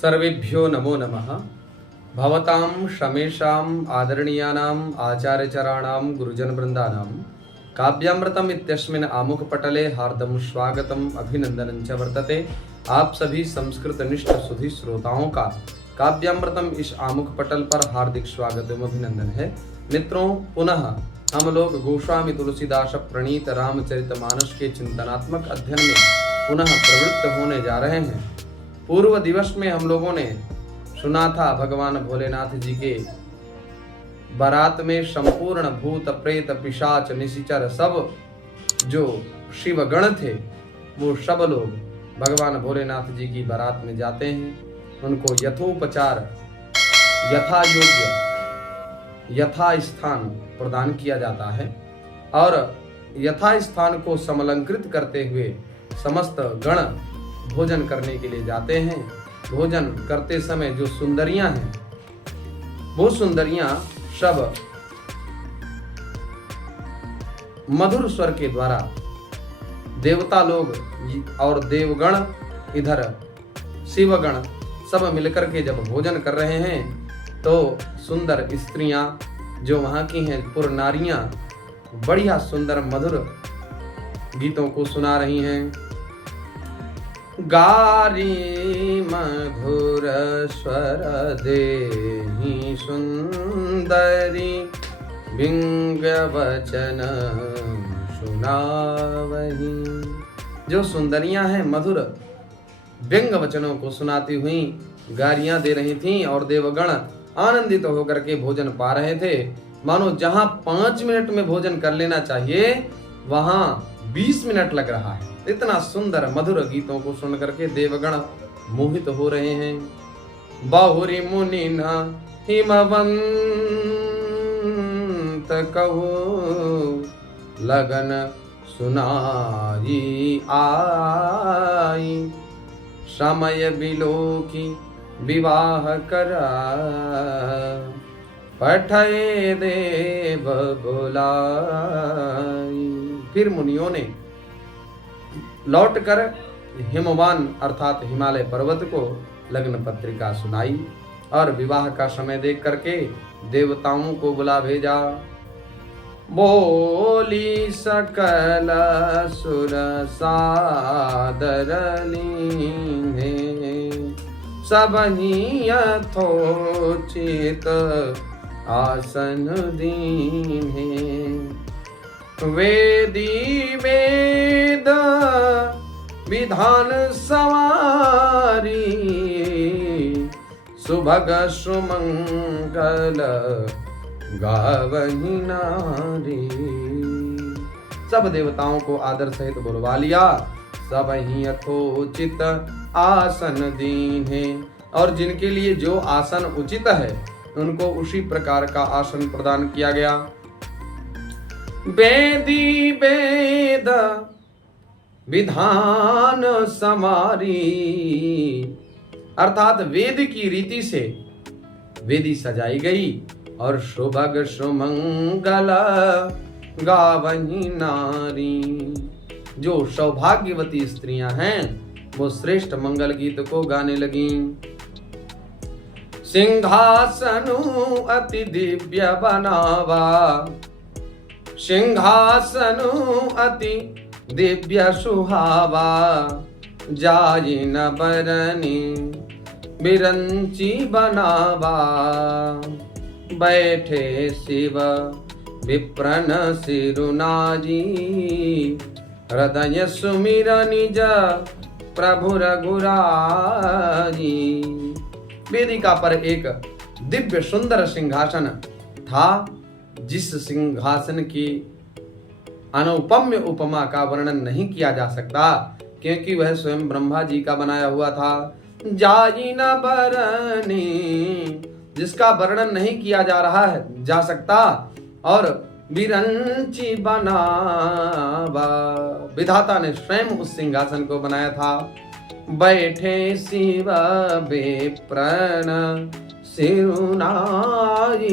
सर्वेभ्यो नमो नमः। भवतां शमेषाम् आदरणीयानाम् आचार्यचराणां गुरुजनवृन्दानां काव्यामृतम् इत्यस्मिन् आमुखपटले हार्दं स्वागतम् अभिनंदनं च वर्तते। आप सभी संस्कृतनिष्ठ सुधी श्रोताओं का काव्यामृतम इस आमुखपटल पर हार्दिक स्वागत एवं अभिनंदन है। मित्रों, पुनः हम लोग गोस्वामी तुलसीदास प्रणीत रामचरितमानस के चिंतनात्मक अध्ययन में पुनः प्रवृत्त होने जा रहे हैं। पूर्व दिवस में हम लोगों ने सुना था भगवान भोलेनाथ जी के बारात में संपूर्ण भूत प्रेत पिशाच निशिचर सब जो शिव गण थे वो सब लोग भगवान भोलेनाथ जी की बारात में जाते हैं। उनको यथोपचार यथा योग्य यथा स्थान प्रदान किया जाता है और यथा स्थान को समलंकृत करते हुए समस्त गण भोजन करने के लिए जाते हैं। भोजन करते समय जो सुंदरियां हैं वो सुंदरियां सब मधुर स्वर के द्वारा देवता लोग और देवगण इधर शिवगण सब मिलकर के जब भोजन कर रहे हैं तो सुंदर स्त्रियां जो वहां की हैं पुर नारियां बढ़िया सुंदर मधुर गीतों को सुना रही हैं। गारी मधुर स्वर देहि सुंदरी विंग वचन सुनावही। जो सुंदरियां हैं मधुर व्यंग वचनों को सुनाती हुई गारियां दे रही थीं और देवगण आनंदित होकर के भोजन पा रहे थे। मानो जहां 5 मिनट में भोजन कर लेना चाहिए वहां 20 मिनट लग रहा है। इतना सुंदर मधुर गीतों को सुन करके देवगण मोहित हो रहे हैं। बहुरी मुनि न हिमवंत कहो लगन सुनाई आई। समय बिलोकी विवाह करा पठये देव बुलाई। फिर मुनियों ने लौटकर हिमवान अर्थात हिमालय पर्वत को लग्न पत्रिका सुनाई और विवाह का समय देख करके देवताओं को बुला भेजा। बोली सकल सुर सादर लीन्हे सबहि यथोचित आसन दीन्हे। वेदी वेद विधान सवारी सुभग सुमंगल गावही नारी। सब देवताओं को आदर सहित बुलवा लिया। सब ही यथोचित आसन दीन्हे और जिनके लिए जो आसन उचित है उनको उसी प्रकार का आसन प्रदान किया गया। वेदी वेद विधान समारी अर्थात वेद की रीति से वेदी सजाई गई और सुभग सुमंगल गावही नारी। जो सौभाग्यवती स्त्रियां हैं वो श्रेष्ठ मंगल गीत को गाने लगी। सिंहासनु अति दिव्य बनावा सिंहासनु अति दिव्य सुहावा। जाई न बरनी बिरंची बनावा बैठे शिव विप्रन सिरुनाजी। हृदय सुमिर निज प्रभु रघुराजी। वेदिका पर एक दिव्य सुंदर सिंहासन था जिस सिंहासन की अनुपम्य उपमा का वर्णन नहीं किया जा सकता क्योंकि वह स्वयं ब्रह्मा जी का बनाया हुआ था। जाई न बरनी जिसका वर्णन नहीं किया जा रहा है जा सकता और बिरंची बनावा विधाता ने स्वयं उस सिंहासन को बनाया था। बैठे शिव विप्रन सिरुनाई।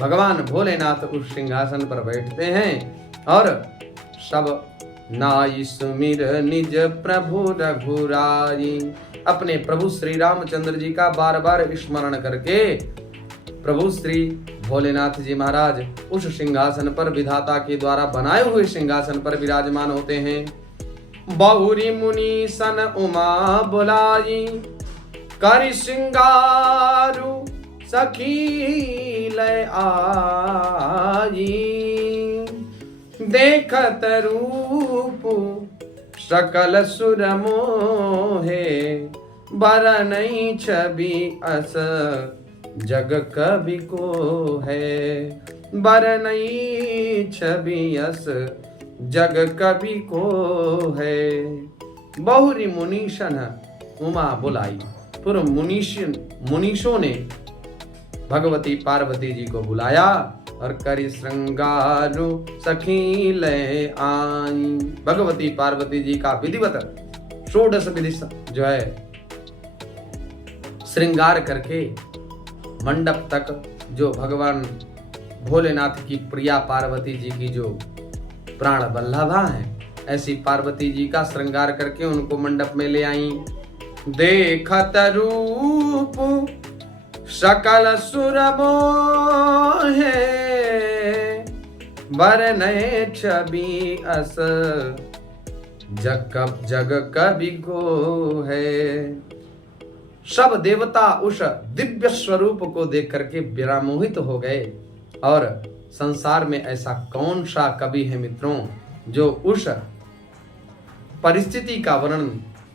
भगवान भोलेनाथ उस सिंहासन पर बैठते हैं और सब नाई सुमिर निज प्रभु रघुराई। अपने प्रभु श्री रामचंद्र जी का बार बार स्मरण करके प्रभु श्री भोलेनाथ जी महाराज उस सिंहासन पर विधाता के द्वारा बनाए हुए सिंहासन पर विराजमान होते हैं। बहुरी मुनि सन उमा बुलाई, करि सिंगारु सखी लय आई। देखत रूप सकल सुर मोहे, बरनई छवि अस जग कवि को है। बरनई छवि अस जग कवि को है। बहुरी मुनीशन उमा बुलाई। पूर्व मुनीषों ने भगवती पार्वती जी को बुलाया और करि श्रृंगारु सखी लय आई। भगवती पार्वती जी का विधिवत षोडश विधि जो है श्रृंगार करके मंडप तक जो भगवान भोलेनाथ की प्रिया पार्वती जी की जो प्राण वल्लभा है, ऐसी पार्वती जी का श्रृंगार करके उनको मंडप में ले आई। देखत रूप सकल सुर मोहे, बरनए छवि अस जग कवि को है। सब देवता उस दिव्य स्वरूप को देख करके विरामोहित हो गए। और संसार में ऐसा कौन सा कवि है मित्रों जो उस परिस्थिति का वर्णन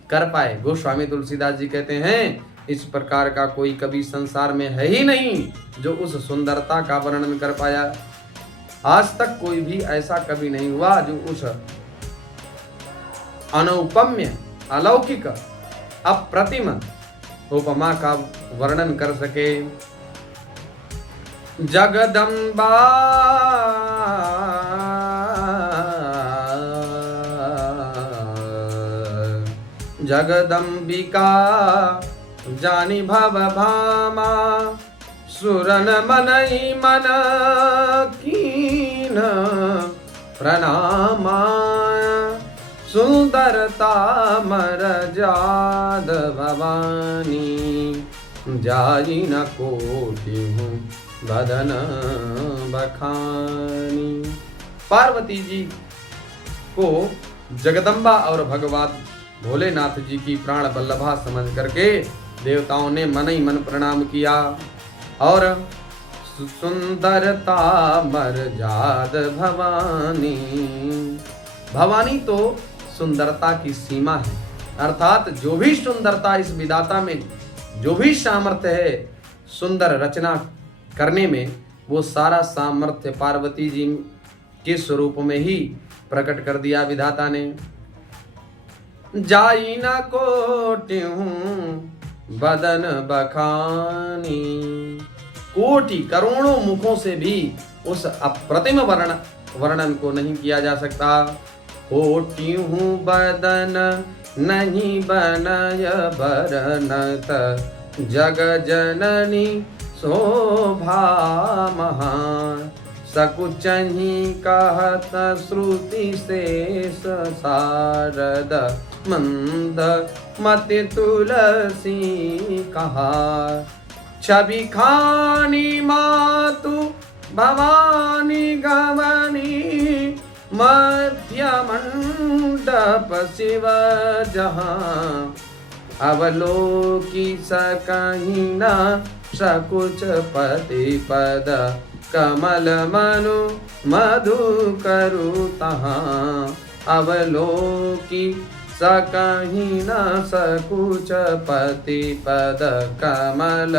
कर पाए। गोस्वामी तुलसीदास जी कहते हैं इस प्रकार का कोई कवि संसार में है ही नहीं जो उस सुंदरता का वर्णन कर पाया। आज तक कोई भी ऐसा कवि नहीं हुआ जो उस अनुपम्य अलौकिक अप्रतिम उपमा का वर्णन कर सके। जगदम्बा जगदम्बिका जानी भव भामा, सुरन मनई मन कीन प्रणामा। सुंदरता मर जाद भवानी, जाई न कोटि हूँ बदन बखानी। पार्वती जी को जगदम्बा और भगवान भोलेनाथ जी की प्राण वल्लभा समझ करके देवताओं ने मन ही मन प्रणाम किया। और सुंदरता मर जाद भवानी, भवानी तो सुंदरता की सीमा है। अर्थात जो भी सुंदरता इस विधाता में, जो भी सामर्थ्य है सुंदर रचना करने में, वो सारा सामर्थ्य पार्वती जी के स्वरूप में ही प्रकट कर दिया विधाता ने। जाई न कोटि हूँ बदन बखानी, कोटि करोड़ों मुखों से भी उस अप्रतिम वर्णन को नहीं किया जा सकता। कोटि हूँ बदन नहीं बनय बरनत, जग जननी शोभा महान। सकुचहि कहत श्रुति शेष शारद, मंद मति तुलसी कहा। छवि खानी मातु भवानी गमनी, मध्य मंडप शिव जहाँ। अवलोकी सकहि न सकुच पति पद, कमल मनु मधु करु तहाँ। अवलोकी सकहि न सकुच पति पद, कमल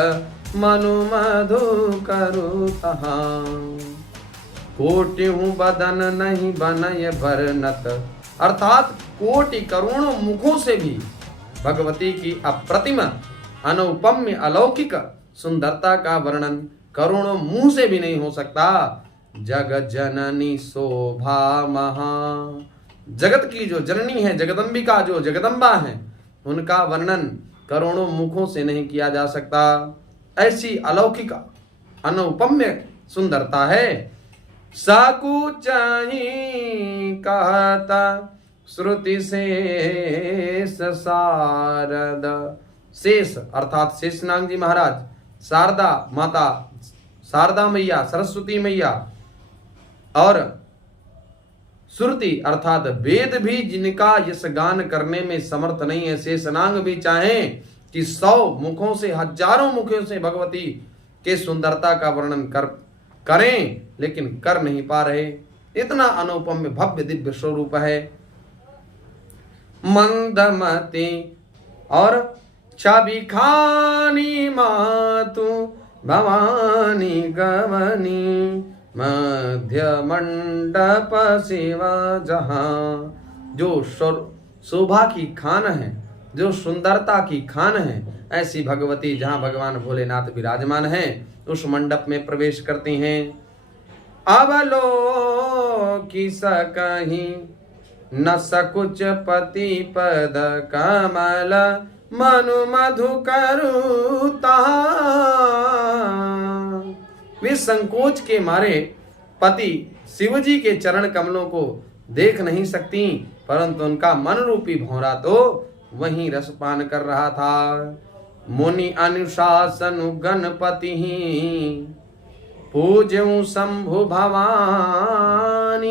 मनु मधु करु तहाँ। कोटि हूँ बदन नहीं बनय बरनत, अर्थात कोटि करोड़ों मुखों से भी भगवती की अप्रतिम अनुपम्य अलौकिक सुंदरता का वर्णन करोड़ों मुंह से भी नहीं हो सकता। जग जननी शोभा महा, जगत की जो जननी है, जगदम्बिका जो जगदम्बा है, उनका वर्णन करोड़ों मुखों से नहीं किया जा सकता। ऐसी अलौकिक अनुपम्य सुंदरता है। साकुचाही कहता श्रुति शेष शारद। शेष अर्थात शेषनाग जी महाराज, शारदा माता, शारदा मैया, सरस्वती मैया, और श्रुति अर्थात वेद भी जिनका यश गान करने में समर्थ नहीं है, शेषनाग भी चाहें कि 100 मुखों से, हजारों मुखों से भगवती के सुंदरता का वर्णन करें, लेकिन कर नहीं पा रहे। इतना अनुपम भव्य दिव्य स्वरूप है। मंदमती और चाबी खानी मातु भवानी गवनी, मध्य मंडप शिवा जहां। जो शोभा की खान है, जो सुंदरता की खान है, ऐसी भगवती जहां भगवान भोलेनाथ विराजमान हैं, उस मंडप में प्रवेश करती हैं। अवलोकि सकहीं न सकुच पति पद कमल, मनु मधुकर वे संकोच के मारे पति शिवजी के चरण कमलों को देख नहीं सकती, परंतु उनका मन रूपी भौरा तो वहीं रसपान कर रहा था। मुनि अनुशासन गणपति पूज्यं शंभु भवानी,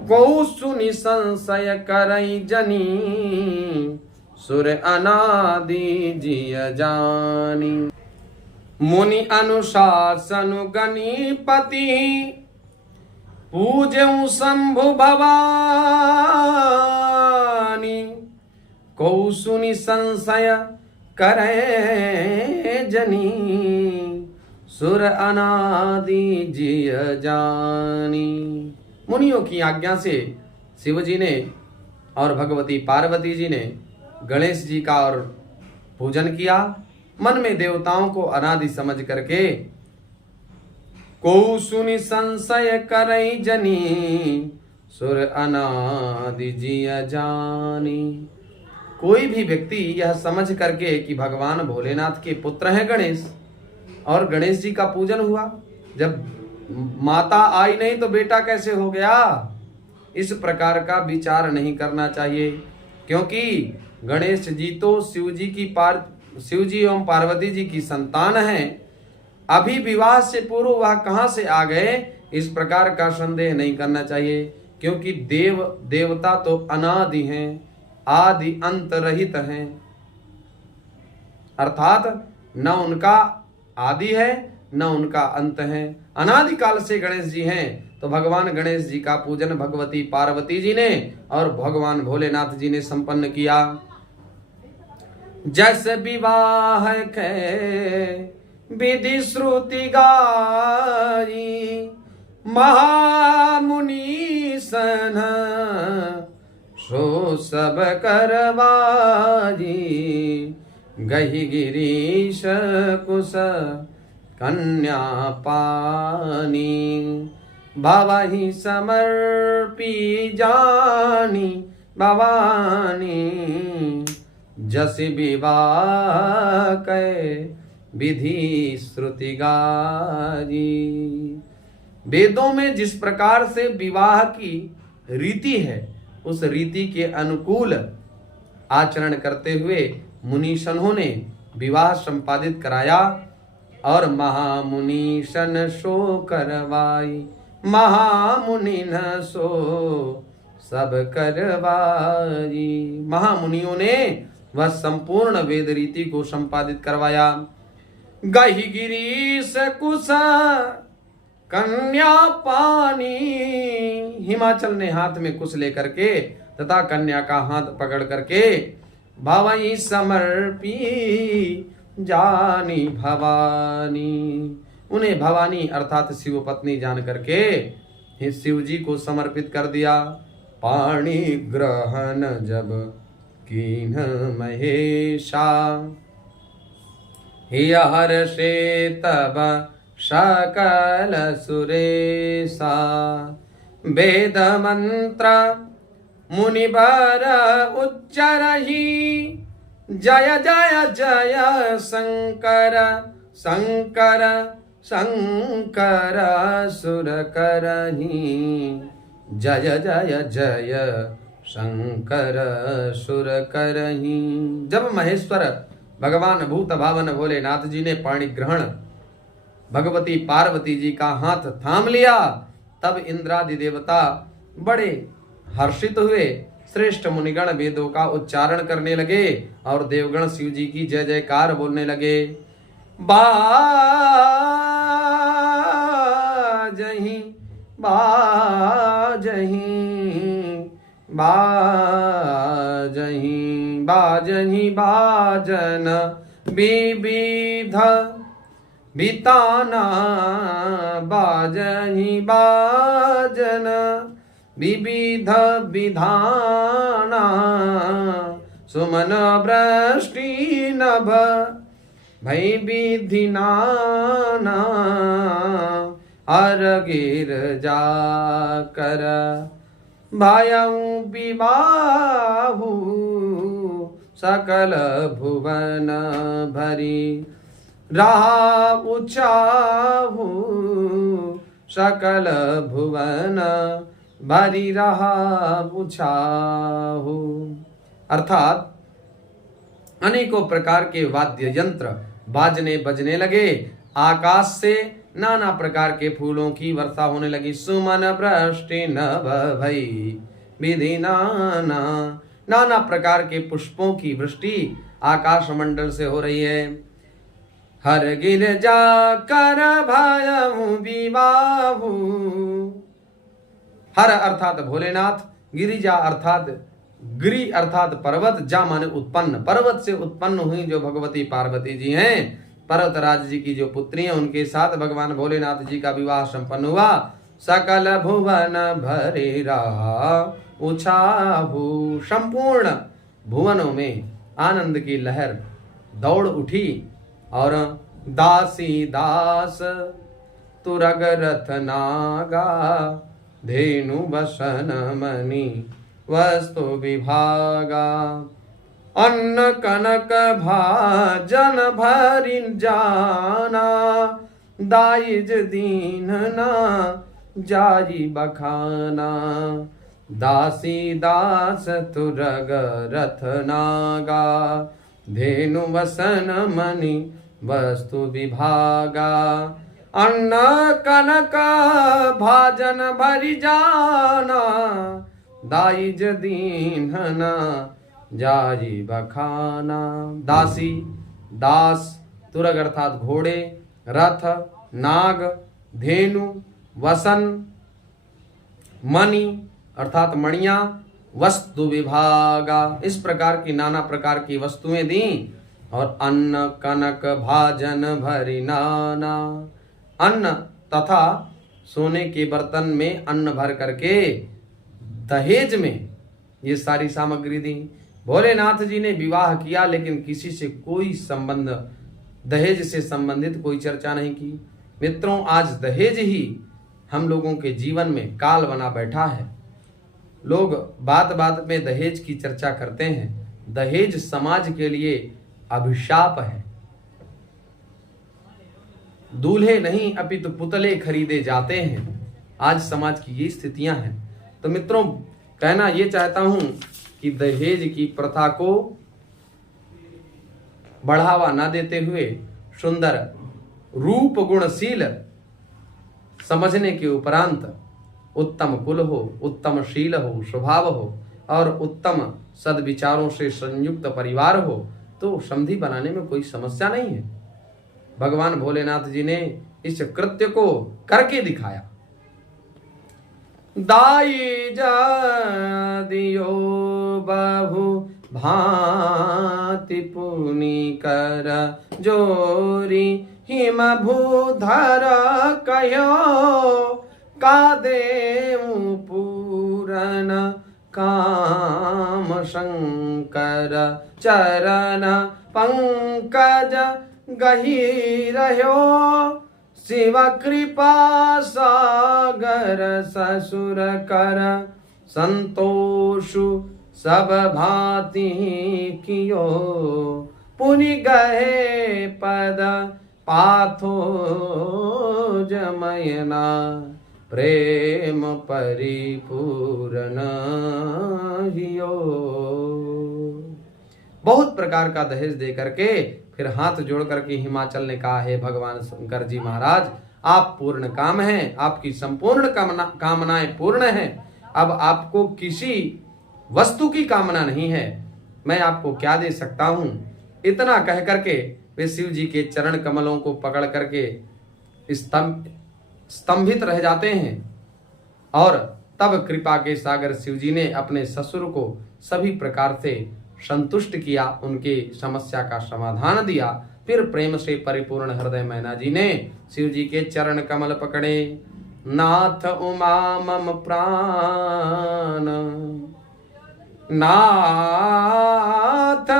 को सुनि संशय करई जनी, सुर अनादि जिय जानी। मुनि अनुशासन गणपति पूज्यं शंभु भवानी, को सुनि संशय करे जनी, सुर अनादि जिय जानी। मुनियों की आज्ञा से शिवजी ने और भगवती पार्वती जी ने गणेश जी का और पूजन किया। मन में देवताओं को अनादि समझ करके को सुनि संशय करई जनी, सुर अनादि जिय जानी। कोई भी व्यक्ति यह समझ करके कि भगवान भोलेनाथ के पुत्र हैं गणेश, और गणेश जी का पूजन हुआ, जब माता आई नहीं तो बेटा कैसे हो गया, इस प्रकार का विचार नहीं करना चाहिए। क्योंकि गणेश जी तो शिवजी एवं पार्वती जी की संतान हैं। अभी विवाह से पूर्व वह कहां से आ गए, इस प्रकार का संदेह नहीं करना चाहिए। क्योंकि देवता तो अनादि हैं, आदि अंत रहित हैं, अर्थात न उनका आदि है न उनका अंत है, अनादि काल से गणेश जी हैं। तो भगवान गणेश जी का पूजन भगवती पार्वती जी ने और भगवान भोलेनाथ जी ने संपन्न किया। जैसे विवाह के विधि श्रुति गाई, महामुनि सन सो सब करवाई, गही गिरीश कुश कन्या पानी, भवहि समर्पी जानी भवानी, जस विवाह कै विधि श्रुति गाजी। वेदों में जिस प्रकार से विवाह की रीति है, उस रीति के अनुकूल आचरण करते हुए मुनीषणों ने विवाह संपादित कराया। और महामुनीषण सो करवाई, महामुनि न सो सब करवाई। महामुनियों ने वह संपूर्ण वेद रीति को संपादित करवाया। गही गिरीश कुश कन्या पानी, हिमाचल ने हाथ में कुश लेकर के तथा कन्या का हाथ पकड़ करके भवई समर्पी जानी भवानी, उन्हें भवानी अर्थात शिव पत्नी जान करके शिव जी को समर्पित कर दिया। पाणी ग्रहण जब कीन्ह महेशा, हर्षे तब सकल सुरेशा, वेद मंत्र मुनिवर उच्चरहि, जय जय जय शंकर शंकर शंकर सुर करहि, जय जय जय शंकर सुर करही। जब महेश्वर भगवान भूत भावन भोलेनाथ जी ने पाणी ग्रहण भगवती पार्वती जी का हाथ थाम लिया, तब इंद्रादि देवता बड़े हर्षित हुए। श्रेष्ठ मुनिगण वेदों का उच्चारण करने लगे और देवगण शिव जी की जय जयकार बोलने लगे। बाजहीं बाजहीं बाजहीं बाजहीं बाजन विविध बिताना, बाजहीं बाजन विविध विधाना, सुमन वृष्टि नभ भई विधि नाना, हर गिर जाकर भायऊ विबाहु, सकल भुवन भरी रहा उचाहु, सकल भुवन भरी रहा उचाहु। अर्थात अनेकों प्रकार के वाद्य यंत्र बाजने बजने लगे, आकाश से नाना प्रकार के फूलों की वर्षा होने लगी। सुमन वृष्टि नभ भई विधि नाना, नाना प्रकार के पुष्पों की वृष्टि आकाश मंडल से हो रही है। हर गिर जाकर भायऊ विबाहु, हर अर्थात भोलेनाथ, गिरिजा अर्थात गिरि अर्थात पर्वत, जा माने उत्पन्न, पर्वत से उत्पन्न हुई जो भगवती पार्वती जी हैं, पर्वतराज जी की जो पुत्री हैं, उनके साथ भगवान भोलेनाथ जी का विवाह संपन्न हुआ। सकल भुवन भरे रहा उछाहु, संपूर्ण भुवनों में आनंद की लहर दौड़ उठी। और दासी दास तुरग रथ नागा, धेनु बसन मणि वस्तु विभागा, अन्न कनक भाजन भरिन जाना, दाइज दीन ना जाई बखाना, दासी दास तुरग रथ नागा, धेनु वसन मणि वस्तु विभागा, अन्न कनक भाजन भरि जाना, दाइज दीन्हना जाई बखाना। दासी दास तुरग अर्थात घोड़े, रथ नाग, धेनु, वसन, मणि अर्थात मणिया, वस्तु विभागा, इस प्रकार की नाना प्रकार की वस्तुएं दी। और अन्न कनक भाजन भरी नाना, अन्न तथा सोने के बर्तन में अन्न भर करके दहेज में ये सारी सामग्री दी। भोलेनाथ जी ने विवाह किया, लेकिन किसी से कोई संबंध, दहेज से संबंधित कोई चर्चा नहीं की। मित्रों, आज दहेज ही हम लोगों के जीवन में काल बना बैठा है। लोग बात बात में दहेज की चर्चा करते हैं। दहेज समाज के लिए अभिशाप है। दूल्हे नहीं अपितु पुतले खरीदे जाते हैं। आज समाज की ये स्थितियां हैं। तो मित्रों, कहना ये चाहता हूं कि दहेज की प्रथा को बढ़ावा ना देते हुए सुंदर रूप गुणशील समझने के उपरांत उत्तम कुल हो, उत्तम शील हो, स्वभाव हो और उत्तम सद्विचारों से संयुक्त परिवार हो तो समधि बनाने में कोई समस्या नहीं है। भगवान भोलेनाथ जी ने इस कृत्य को करके दिखाया। दाई जा दियो बहु भांति पुनि कर जोरी, हिम भूधर कहो का देऊ पूरन काम, शंकर चरण पंकज गही रहो, शिव कृपा सागर ससुर कर, संतोषु सब भांति कियो, पुनि गए पद पाथो जमयना। प्रेम परिपूर्ण हियो। बहुत प्रकार का दहेज दे करके फिर हाथ जोड़ करके हिमाचल ने कहा, है भगवान शंकर जी महाराज, आप पूर्ण काम हैं, आपकी संपूर्ण कामनाएं पूर्ण हैं। अब आपको किसी वस्तु की कामना नहीं है, मैं आपको क्या दे सकता हूं। इतना कह करके वे शिव जी के चरण कमलों को पकड़ करके स्तंभित रह जाते हैं। और तब कृपा के सागर शिव जी ने अपने ससुर को सभी प्रकार से संतुष्ट किया, उनके समस्या का समाधान दिया। फिर प्रेम से परिपूर्ण हृदय मैना जी ने शिव जी के चरण कमल पकड़े। नाथ उमा मम प्राण, नाथ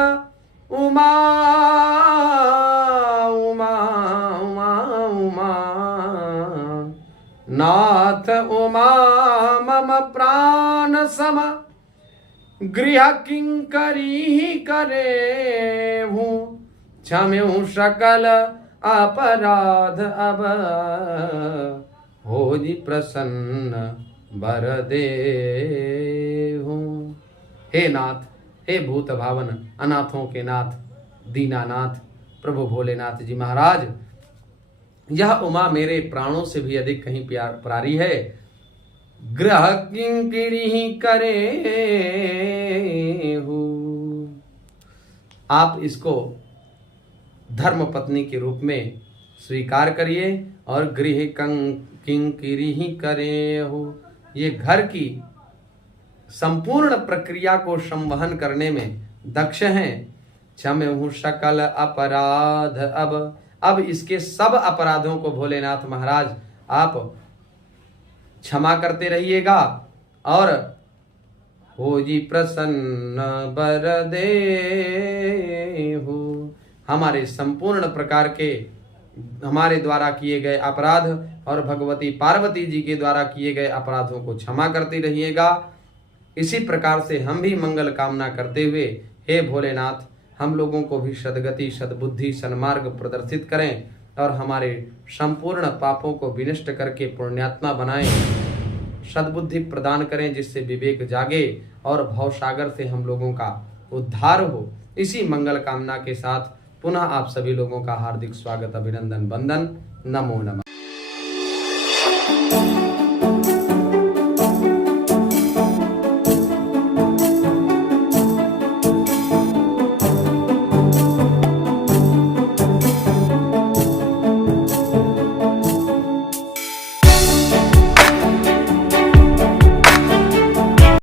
उमा उमा उमा उमा, नाथ उमा मम प्राण सम, गृह किंकरी करे हूँ, क्षम्यु सकल अपराध अब, हो जी प्रसन्न बर देहु। हे नाथ, हे भूत भावन, अनाथों के नाथ, दीनानाथ प्रभु भोलेनाथ जी महाराज, यह उमा मेरे प्राणों से भी अधिक कहीं प्यारी है। ग्रह किंकिरी करे हूँ, आप इसको धर्म पत्नी के रूप में स्वीकार करिए। और गृह किंकिरी करे हो, ये घर की संपूर्ण प्रक्रिया को संवहन करने में दक्ष हैं। क्षम्यहु सकल अपराध अब इसके सब अपराधों को भोलेनाथ महाराज आप क्षमा करते रहिएगा। और हो जी प्रसन्न बर देहु, हमारे संपूर्ण प्रकार के हमारे द्वारा किए गए अपराध और भगवती पार्वती जी के द्वारा किए गए अपराधों को क्षमा करते रहिएगा। इसी प्रकार से हम भी मंगल कामना करते हुए, हे भोलेनाथ, हम लोगों को भी सद्गति, सद्बुद्धि, सन्मार्ग प्रदर्शित करें और हमारे संपूर्ण पापों को विनष्ट करके पुण्यात्मा बनाएं, सद्बुद्धि प्रदान करें, जिससे विवेक जागे और भवसागर से हम लोगों का उद्धार हो। इसी मंगल कामना के साथ पुनः आप सभी लोगों का हार्दिक स्वागत, अभिनंदन, वंदन, नमो नमः।